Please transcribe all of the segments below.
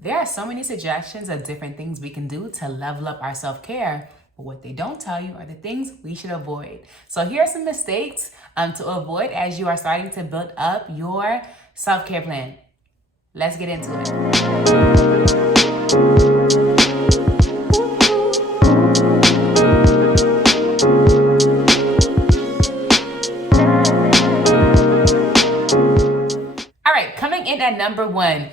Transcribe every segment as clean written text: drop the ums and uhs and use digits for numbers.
There are so many suggestions of different things we can do to level up our self-care, but what they don't tell you are the things we should avoid. So here are some mistakes to avoid as you are starting to build up your self-care plan. Let's get into it. All right, coming in at number 1,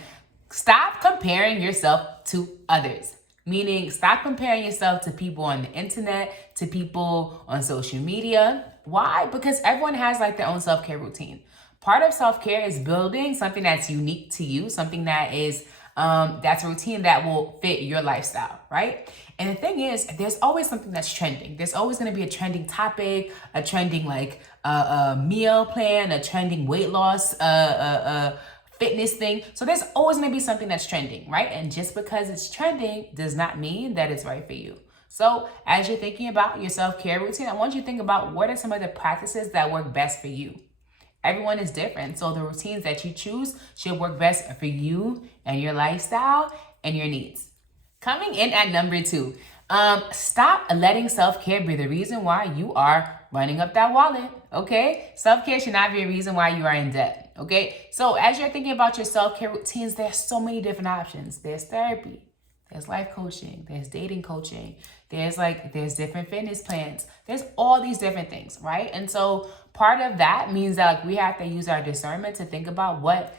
stop comparing yourself to others. Meaning, stop comparing yourself to people on the internet, to people on social media. Why? Because everyone has like their own self-care routine. Part of self-care is building something that's unique to you, something that is that's a routine that will fit your lifestyle, right? And the thing is, there's always something that's trending. There's always going to be a trending topic, a trending like a meal plan, a trending weight loss, fitness thing. So there's always going to be something that's trending, right? And just because it's trending does not mean that it's right for you. So as you're thinking about your self-care routine, I want you to think about what are some of the practices that work best for you. Everyone is different. So the routines that you choose should work best for you and your lifestyle and your needs. Coming in at number 2, stop letting self-care be the reason why you are running up that wallet, okay? Self-care should not be a reason why you are in debt, okay? So as you're thinking about your self-care routines, there's so many different options. There's therapy, there's life coaching, there's dating coaching, there's different fitness plans. There's all these different things, right? And so part of that means that like we have to use our discernment to think about what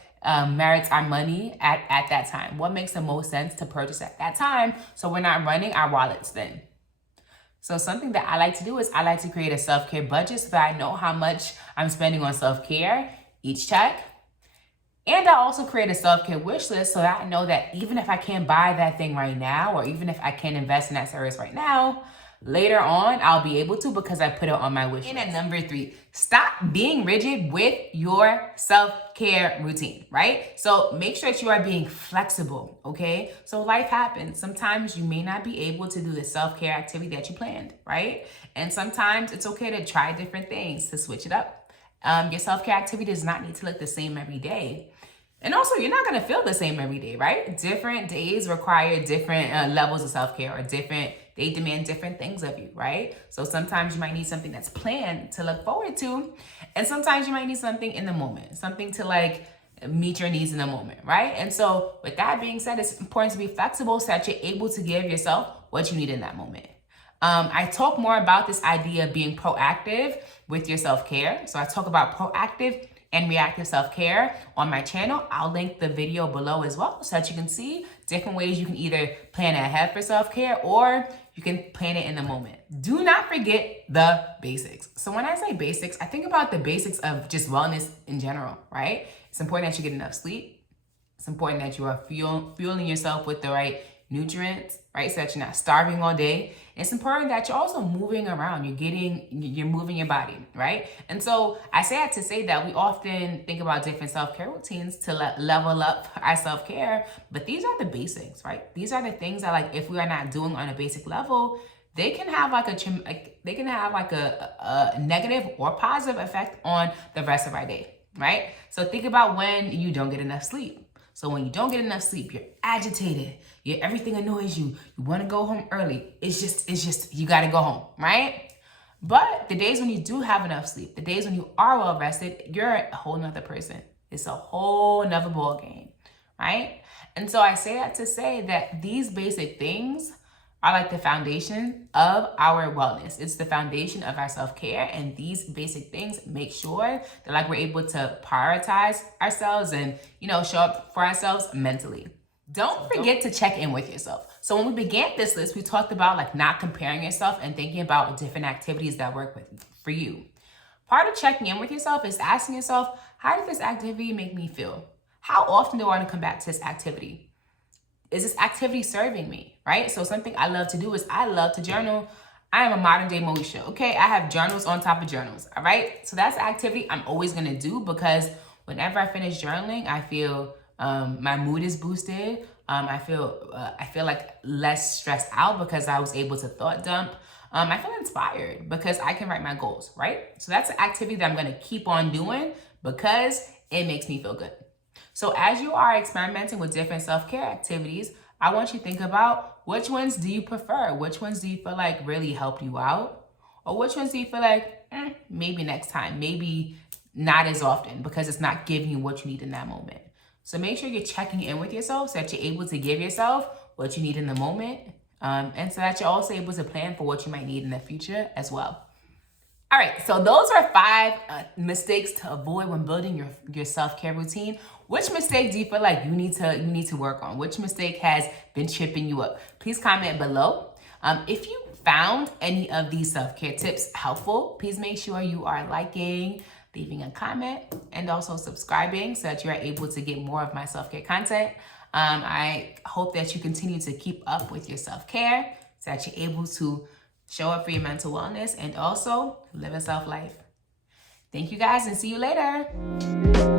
merits our money at that time. What makes the most sense to purchase at that time so we're not running our wallets thin. So something that I like to do is I like to create a self-care budget so that I know how much I'm spending on self-care each check. And I also create a self-care wish list so that I know that even if I can't buy that thing right now, or even if I can't invest in that service right now, later on, I'll be able to because I put it on my wish list. And at number 3, stop being rigid with your self-care routine, right? So make sure that you are being flexible, okay? So life happens. Sometimes you may not be able to do the self-care activity that you planned, right? And sometimes it's okay to try different things, to switch it up. Your self-care activity does not need to look the same every day. And also, you're not going to feel the same every day, right? Different days require different levels of self-care, or they demand different things of you, right? So sometimes you might need something that's planned to look forward to. And sometimes you might need something in the moment, something to like meet your needs in the moment, right? And so with that being said, it's important to be flexible so that you're able to give yourself what you need in that moment. I talk more about this idea of being proactive with your self-care. So I talk about proactive and reactive self-care on my channel. I'll link the video below as well so that you can see different ways you can either plan ahead for self-care or you can plan it in the moment. Do not forget the basics. So when I say basics, I think about the basics of just wellness in general, right? It's important that you get enough sleep. It's important that you are fueling yourself with the right nutrients, right? So that you're not starving all day. It's important that you're also moving around. You're moving your body, right? And so I say that to say that we often think about different self-care routines to level up our self-care, but these are the basics, right? These are the things that like if we are not doing on a basic level, they can have like a negative or positive effect on the rest of our day, right? So think about when you don't get enough sleep. So when you don't get enough sleep, you're agitated. Everything annoys you. You want to go home early. It's just, you got to go home, right? But the days when you do have enough sleep, the days when you are well rested, you're a whole nother person. It's a whole nother ball game, right? And so I say that to say that these basic things are like the foundation of our wellness. It's the foundation of our self-care, and these basic things make sure that like we're able to prioritize ourselves and, show up for ourselves mentally. Don't forget to check in with yourself. So when we began this list, we talked about like not comparing yourself and thinking about different activities that work for you. Part of checking in with yourself is asking yourself, how did this activity make me feel? How often do I want to come back to this activity? Is this activity serving me, right? So something I love to do is I love to journal. I am a modern day Moesha, okay? I have journals on top of journals, all right? So that's the activity I'm always gonna do because whenever I finish journaling, I feel my mood is boosted. I feel like less stressed out because I was able to thought dump. I feel inspired because I can write my goals, right? So that's an activity that I'm gonna keep on doing because it makes me feel good. So as you are experimenting with different self-care activities, I want you to think about which ones do you prefer? Which ones do you feel like really help you out? Or which ones do you feel like, maybe next time, maybe not as often because it's not giving you what you need in that moment. So make sure you're checking in with yourself so that you're able to give yourself what you need in the moment. And so that you're also able to plan for what you might need in the future as well. All right, so those are 5 mistakes to avoid when building your self-care routine. Which mistake do you feel like you need to work on? Which mistake has been tripping you up? Please comment below. If you found any of these self-care tips helpful, please make sure you are liking, leaving a comment, and also subscribing so that you are able to get more of my self-care content. I hope that you continue to keep up with your self-care so that you're able to show up for your mental wellness and also live a self-life. Thank you guys and see you later.